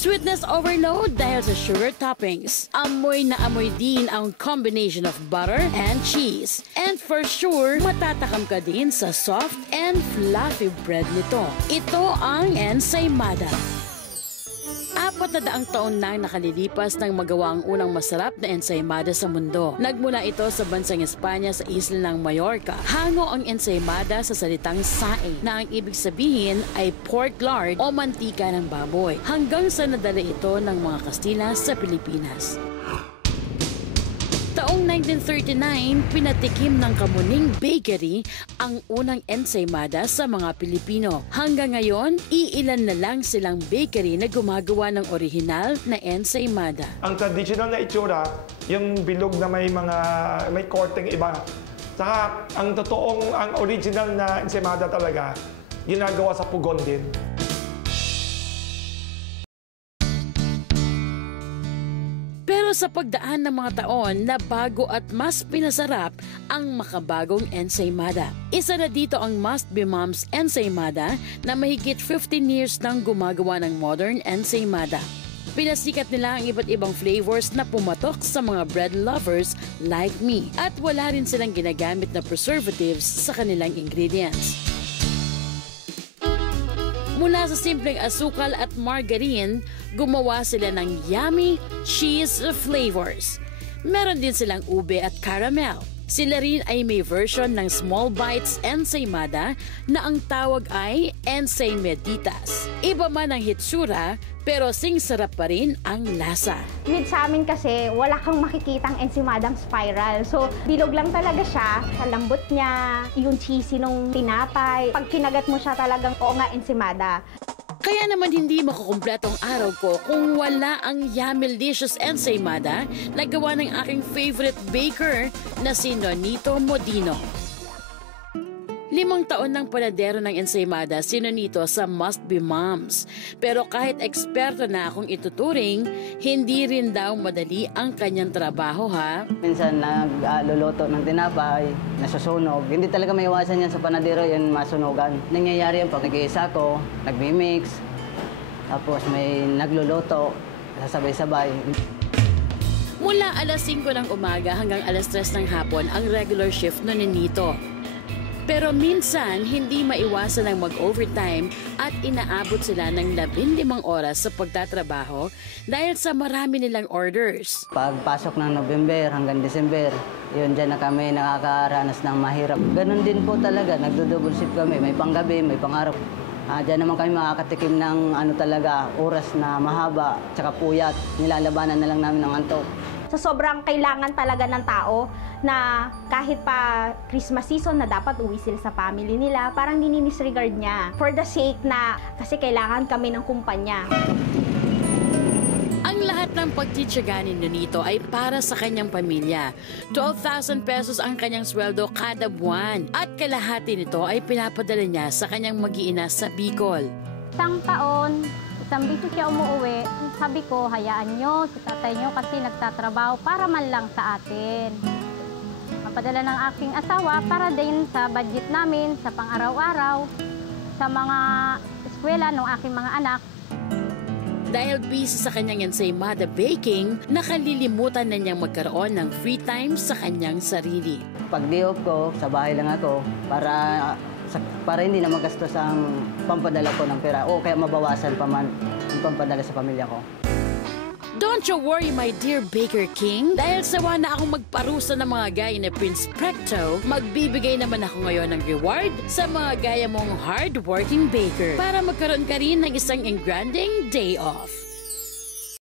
Sweetness overload dahil sa sugar toppings. Amoy na amoy din ang combination of butter and cheese. And for sure, matatakam ka din sa soft and fluffy bread nito. Ito ang ensaymada. 400 taon nang nakalilipas nang magawa ang unang masarap na ensaymada sa mundo. Nagmula ito sa bansang Espanya sa isla ng Mallorca. Hango ang ensaymada sa salitang saing na ang ibig sabihin ay pork lard o mantika ng baboy. Hanggang sa nadala ito ng mga Kastila sa Pilipinas. Taong 1939, pinatikim ng Kamuning Bakery ang unang ensaymada sa mga Pilipino. Hanggang ngayon, iilan na lang silang bakery na gumagawa ng orihinal na ensaymada. Ang traditional na itsura, yung bilog na may korteng iba. Saka ang original na ensaymada talaga, ginagawa sa pugon din. Pero sa pagdaan ng mga taon, nabago at mas pinasarap ang makabagong ensaymada. Isa na dito ang Must Be Mom's ensaymada na mahigit 15 years nang gumagawa ng modern ensaymada. Pinasikat nila ang iba't ibang flavors na pumatok sa mga bread lovers like me. At wala rin silang ginagamit na preservatives sa kanilang ingredients. Mula sa simpleng asukal at margarine, gumawa sila ng yummy cheese flavors. Meron din silang ube at caramel. Sila rin ay may version ng small bites ensaymada na ang tawag ay ensaymaditas. Iba man ang hitsura, pero singsarap pa rin ang lasa. Sa amin kasi, wala kang makikitang ensimadang spiral. So, bilog lang talaga siya. Sa lambot niya, yung cheesy nung tinapay. Pag kinagat mo siya talagang, oo nga, ensimada. Kaya naman hindi makukumpleto ang araw ko kung wala ang yummy-licious ensaymada na gawa ng aking favorite baker na si Nonito Modino. 5 taon ng panadero ng ensaymada si Nonito sa Must Be Moms. Pero kahit eksperto na akong ituturing, hindi rin daw madali ang kanyang trabaho ha. Minsan nagluluto ng tinapay, nasusunog. Hindi talaga may iwasan yan sa panadero, yan masunugan. Nangyayari yan pag nag-iisa ko, nagmi-mix, tapos may nagluluto, sasabay-sabay. Mula alas 5 ng umaga hanggang alas 3 ng hapon ang regular shift ni Nonito. Pero minsan, hindi maiwasan ang mag-overtime at inaabot sila ng 15 oras sa pagtatrabaho dahil sa marami nilang orders. Pagpasok ng November hanggang December, yun dyan na kami nakakaranas ng mahirap. Ganon din po talaga, nagdo-double shift kami, may panggabi, may pang-araw. Diyan naman kami makakatikim ng oras na mahaba, tsaka puyat, nilalabanan na lang namin ng antok. Sa sobrang kailangan talaga ng tao na kahit pa Christmas season na dapat uwi sila sa family nila, parang dinisregard niya. For the sake na, kasi kailangan kami ng kumpanya. Ang lahat ng pagtitiyaga ni Nonito ay para sa kanyang pamilya. 12,000 pesos ang kanyang sweldo kada buwan. At kalahati nito ay pinapadala niya sa kanyang mag-iina sa Bicol. Isang taon, isang beses siya umuwi. Sabi ko, hayaan nyo si tatay nyo kasi nagtatrabaho para man lang sa atin. Mapadala ng aking asawa para din sa budget namin, sa pang-araw-araw, sa mga eskwela ng aking mga anak. Dahil busy sa kanyang ensaymada baking, nakalilimutan na niyang magkaroon ng free time sa kanyang sarili. Pag di-off ko, sa bahay lang ako para hindi na magastos ang pampadala ko ng pera o kaya mabawasan pa man ang pampadala sa pamilya ko. Don't you worry, my dear Baker King. Dahil sawa na akong magparusa ng mga gaya ni Prince Precto, magbibigay naman ako ngayon ng reward sa mga gaya mong hard-working baker para magkaroon ka rin ng isang engranding day off.